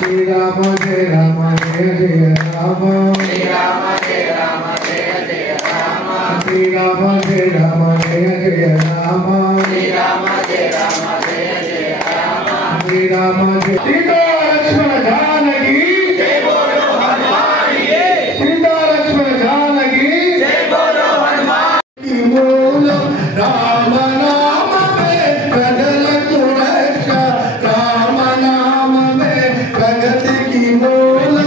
Jai Rama Jai Rama Jai Jai Rama Jai Rama Jai Rama Jai Jai Rama Jai Rama Jai Rama Jai Jai Rama Jai Rama Jai Rama Jai Jai Rama Jai Rama Jai Sita Lakshmana Janaki Jai Bolo Hanuman Ki Sita Lakshmana Janaki Jai Bolo Hanuman Ki Bolo Rama Nama Mein Kadal Turaksha Rama Nama Mein Pragati Ki Bolo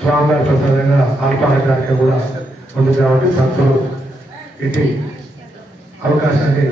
స్వామివారి ప్రసాదంగా అల్పాహార కార్యక్రమం కూడా ఉంది కాబట్టి భక్తులు ఇటు అవకాశాన్ని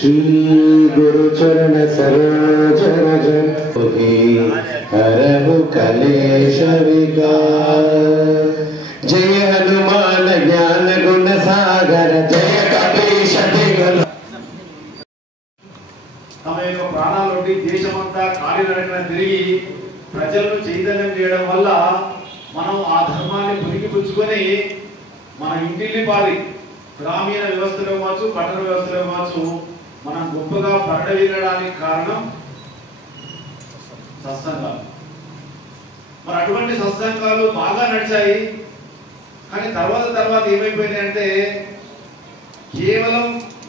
श्री गुरु चरण सरोज रज हरहु कलेश विकार। जय हनुमान ज्ञान गुण सागर जय कपीश तिगुल। తమ యొక్క ప్రాణాలొడ్డి దేశమంతా కాలినడకన తిరిగి ప్రజలను చైతన్యం చేయడం వల్ల మనం ఆ ధర్మాన్ని పురిగిపుచ్చుకొని మన ఇంటిల్లి పాది గ్రామీణ వ్యవస్థలో కావచ్చు, పట్టణ వ్యవస్థలో కావచ్చు మనం గొప్పగా పరిడవిల్లడానికి కారణం సత్సంగాలు. మరి అటువంటి సత్సంగాలు బాగా నడిచాయి. కానీ తర్వాత ఏమైపోయినాయంటే కేవలం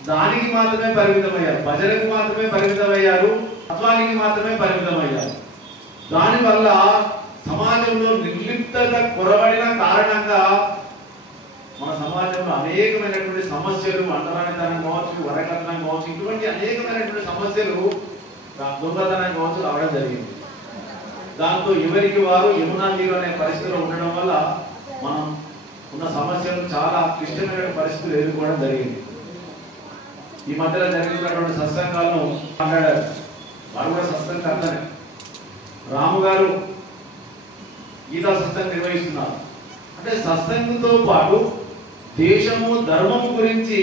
దానికి మాత్రమే పరిమితమయ్యారు, భజనకు మాత్రమే పరిమితమయ్యారు, తత్వానికి మాత్రమే పరిమితమయ్యారు. దానివల్ల సమాజంలో నిర్లిప్తత కొరబడిన కారణంగా మన సమాజంలో అనేకమైనటువంటి సమస్యలు, అంటరానితనం కావచ్చు, వరకట్నం కావచ్చు, ఇటువంటి అనేకమైనటువంటి సమస్యలు, దొంగతనం కావచ్చు రావడం జరిగింది. దాంతో ఎవరికి వారు యమునా నీరు అనే పరిస్థితిలో ఉండడం వల్ల మనం ఉన్న సమస్యలు చాలా క్లిష్టమైన పరిస్థితులు ఎదుర్కోవడం జరిగింది. ఈ మధ్యలో జరుగుతున్నటువంటి సత్సంగాలను మాట్లాడారు. వారు కూడా సత్సంగకర్తనే. రాము గారు గీతా సత్సంగం నిర్వహిస్తున్నారు. అంటే సత్సంగంతో పాటు దేశము ధర్మము గురించి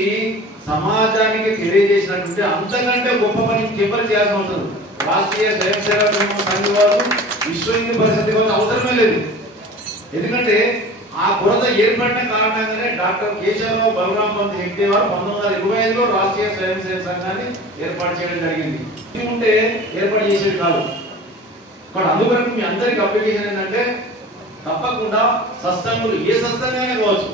సమాజానికి తెలియజేసినటువంటి అంతకంటే గొప్ప పని ఇంకెవరు చేయాల్సిన అవసరం. రాష్ట్రీయ స్వయం సేవక సంఘ వారు, విశ్వ హిందూ పరిషత్ వారు అవసరమే లేదు. ఎందుకంటే ఆ కొరత ఏర్పడిన కారణంగానే డాక్టర్ కేశవరావు బలరాం పంత్ హెగ్డే వారు 1925లో రాష్ట్రీయ స్వయం సేవక సంఘాన్ని ఏర్పాటు చేయడం జరిగింది. ఇది ఉంటే ఏర్పాటు చేసేది కాదు. కాబట్టి అందువరకు మీ అందరికి అప్లికేషన్ ఏంటంటే తప్పకుండా సత్సంగులు ఏ సత్సంగానే కావచ్చు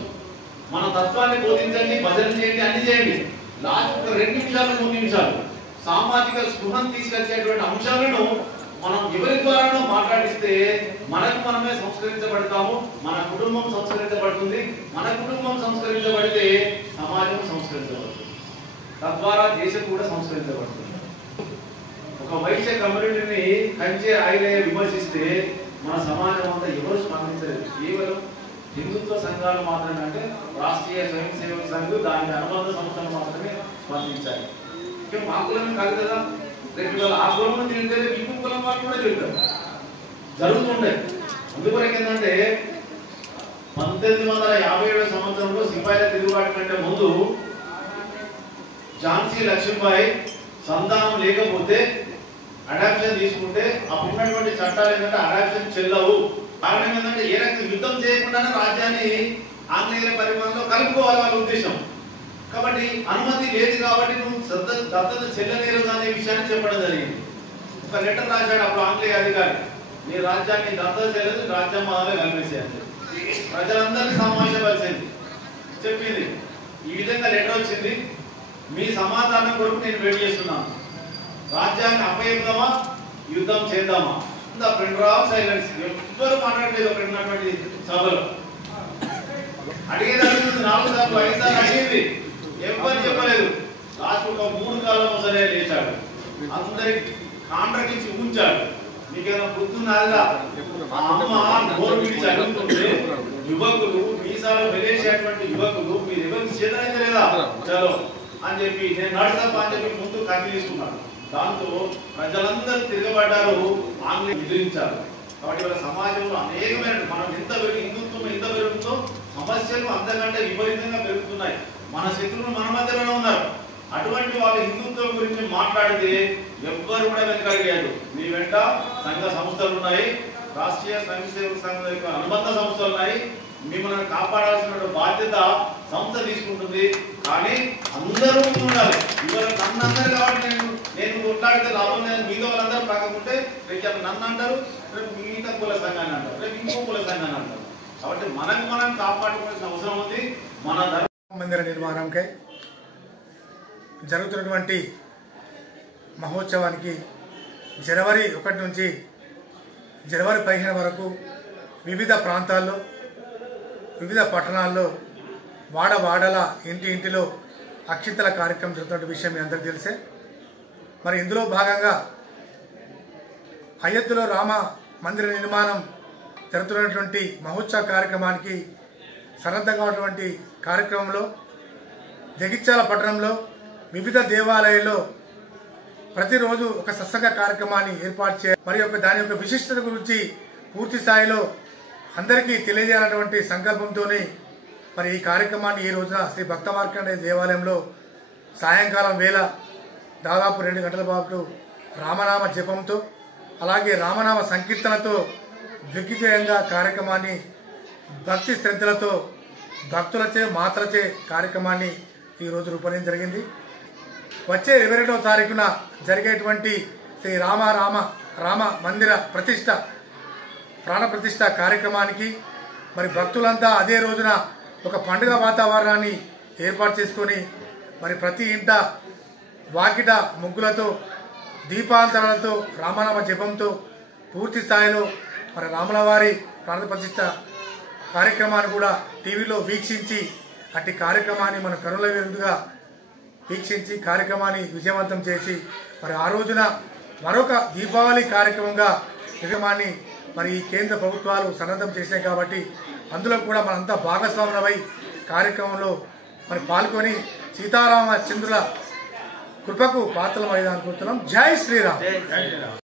మన తత్వాన్ని బోధించండి, భజన చేయండి, అన్ని చేయండి. లాస్ట్ 2 నిమిషాలు 3 నిమిషాలు సామాజిక స్పృహను తీసుకొచ్చేటువంటి అంశాలను మనం ఎవరి ద్వారానో మాట్లాడిస్తే మనకు మనమే సంస్కరించబడతాము, మన కుటుంబం సంస్కరించబడుతుంది. మన కుటుంబం సంస్కరించబడితే సమాజం సంస్కరించబడుతుంది, తద్వారా దేశం కూడా సంస్కరించబడుతుంది. ఒక వైశ్య కమ్యూనిటీని కంచే ఆయిలే విమర్శిస్తే మన సమాజం అంతా ఎవరు స్పందించలేదు. కేవలం హిందుత్వ సంఘాలు మాత్రమే, అంటే రాష్ట్రీయ స్వయం సేవక సంఘం దానికి అనుబంధ సంస్థలు మాత్రమే స్పందించాలి. మా కులమే కాదు కదా, రేపు ఆ కులం తింటే ఇంకో కులం వాళ్ళు కూడా తింటారు, జరుగుతుండే. అందువరకు ఏంటంటే 1957 సంవత్సరంలో సిపాయిల తిరుగుబాటు కంటే ముందు ఝాన్సీ లక్ష్మీబాయి సంతానం లేకపోతే అడాప్షన్ తీసుకుంటే అప్పుడున్నటువంటి చట్టాలు ఏంటంటే అడాప్షన్ చెల్లవు. కారణం ఏంటంటే ఏ రకంగా యుద్ధం చేయకుండానే రాజ్యాన్ని ఆంగ్లేయుల పరిపాలనలో కలుపుకోవాలి వాళ్ళ ఉద్దేశం. కాబట్టి అనుమతి లేదు కాబట్టి నువ్వు దత్తత చెల్లనేరు అనే విషయాన్ని చెప్పడం జరిగింది. ఒక లెటర్ రాశాడు అప్పుడు ఆంగ్లేయ అధికారి, నీ రాజ్యాన్ని దత్తత చెల్లదు, రాజ్యం మాదే కనిపించేది. ప్రజలందరినీ సమావేశపరిచింది, చెప్పింది ఈ విధంగా లెటర్ వచ్చింది, మీ సమాధానం కొరకు నేను వెయిట్ చేస్తున్నాను. రాజ్యాన్ని అప్పగిద్దామా, యుద్ధం చేద్దామా? సైలెన్స్, ఎవ్వరు మాట్లాడలేదు. అక్కడ ఉన్నటువంటి సభలో అడిగేది అడుగుతుంది, 4 సార్లు 5 సార్లు అడిగింది, ఎవ్వరు చెప్పలేదు. లాస్ట్ ఒక 3 కాలం సరే లేచాడు, అందరికి కాంట్రాక్ట్ ఉంచాడు. మీకేమైనా గుర్తున్నదా? అమ్మ నోరు విడిచి అడుగుతుంటే యువకులు, మీసాలు వెలేసేటువంటి యువకులు మీరు ఎవరికి చేతనైతే లేదా చలో అని చెప్పి నేను నడుసప్ప అని చెప్పి ముందు కత్తి తీసుకున్నాడు. దాంతో ప్రజలందరూ తిరగబడ్డారు, ఆంగ్లేయులు ఎదిరించారు. కాబట్టి వాళ్ళ సమాజంలో అనేకమైన మనం ఎంత హిందుత్వం ఎంత పెరుగుతుందో సమస్యలు అంతకంటే విపరీతంగా పెరుగుతున్నాయి. మన శత్రువులు మన మధ్యలోనే ఉన్నారు. అటువంటి వాళ్ళు హిందుత్వం గురించి మాట్లాడితే ఎవ్వరు కూడా వెనకడిగారు. మీ వెంట సంఘ సంస్థలు ఉన్నాయి, రాష్ట్రీయ స్వయం సేవక సంఘం యొక్క అనుబంధ సంస్థలు ఉన్నాయి. మిమ్మల్ని కాపాడాల్సిన బాధ్యత సంస్థ తీసుకుంటుంది. కానీ అందరూ ఉండాలి. ఇవాళ నన్ను అందరు కాబట్టి నేను కొట్లాడితే లాభం లేదు, మిగతా వాళ్ళందరూ కాకుంటే రేపు నన్ను అంటారు, రేపు మిగతా కుల సంఘాన్ని అంటారు, రేపు ఇంకో కుల సంఘాన్ని అంటారు. కాబట్టి మనకు మనం కాపాడుకోవాల్సిన అవసరం ఉంది. మన ధర్మ మందిర నిర్మాణంకై జరుగుతున్నటువంటి మహోత్సవానికి జనవరి 1 నుంచి జనవరి 15 వరకు వివిధ ప్రాంతాల్లో, వివిధ పట్టణాల్లో, వాడవాడల ఇంటిలో అక్షింతల కార్యక్రమం జరుగుతున్న విషయం మీ అందరికీ తెలిసే. మరి ఇందులో భాగంగా అయోధ్యలో రామ మందిర నిర్మాణం జరుగుతున్నటువంటి మహోత్సవ కార్యక్రమానికి సన్నద్ధంగా ఉన్నటువంటి కార్యక్రమంలో జగిత్యాల పట్టణంలో వివిధ దేవాలయాల్లో ప్రతిరోజు ఒక సత్సంగ కార్యక్రమాన్ని ఏర్పాటు చేయాలి. మరి దాని యొక్క విశిష్టత గురించి పూర్తి స్థాయిలో అందరికీ తెలియజేయాలన్నటువంటి సంకల్పంతోనే మరి ఈ కార్యక్రమాన్ని ఈ రోజున శ్రీ భక్త మార్కండేయ దేవాలయంలో సాయంకాలం వేళ దాదాపు 2 గంటల పాటు రామనామ జపంతో అలాగే రామనామ సంకీర్తనతో దిగ్విజయంగా కార్యక్రమాన్ని భక్తి శ్రద్ధలతో భక్తులచే మాతలచే కార్యక్రమాన్ని ఈరోజు రూపొందించడం జరిగింది. వచ్చే 22వ తారీఖున జరిగేటువంటి శ్రీ రామ మందిర ప్రతిష్ట ప్రాణ ప్రతిష్ట కార్యక్రమానికి మరి భక్తులంతా అదే రోజున ఒక పండుగ వాతావరణాన్ని ఏర్పాటు చేసుకొని మరి ప్రతి ఇంట వాకిట ముగ్గులతో దీపాంతరాలతో రామనామ జపంతో పూర్తి స్థాయిలో మరి రాముల వారి ప్రాణ ప్రతిష్ట కార్యక్రమాన్ని కూడా టీవీలో వీక్షించి అట్టి కార్యక్రమాన్ని మన కనుల విరుదుగా వీక్షించి కార్యక్రమాన్ని విజయవంతం చేసి మరి ఆ రోజున మరొక దీపావళి కార్యక్రమంగా నిర్మాణాన్ని మరి ఈ కేంద్ర ప్రభుత్వాలు సన్నద్ధం చేశాయి కాబట్టి అందులో కూడా మనంతా భాగస్వాములమై కార్యక్రమంలో మరి పాల్గొని సీతారామచంద్రుల కృపకు పాత్రలమైదా అనుకుంటున్నాం. జై శ్రీరామ్.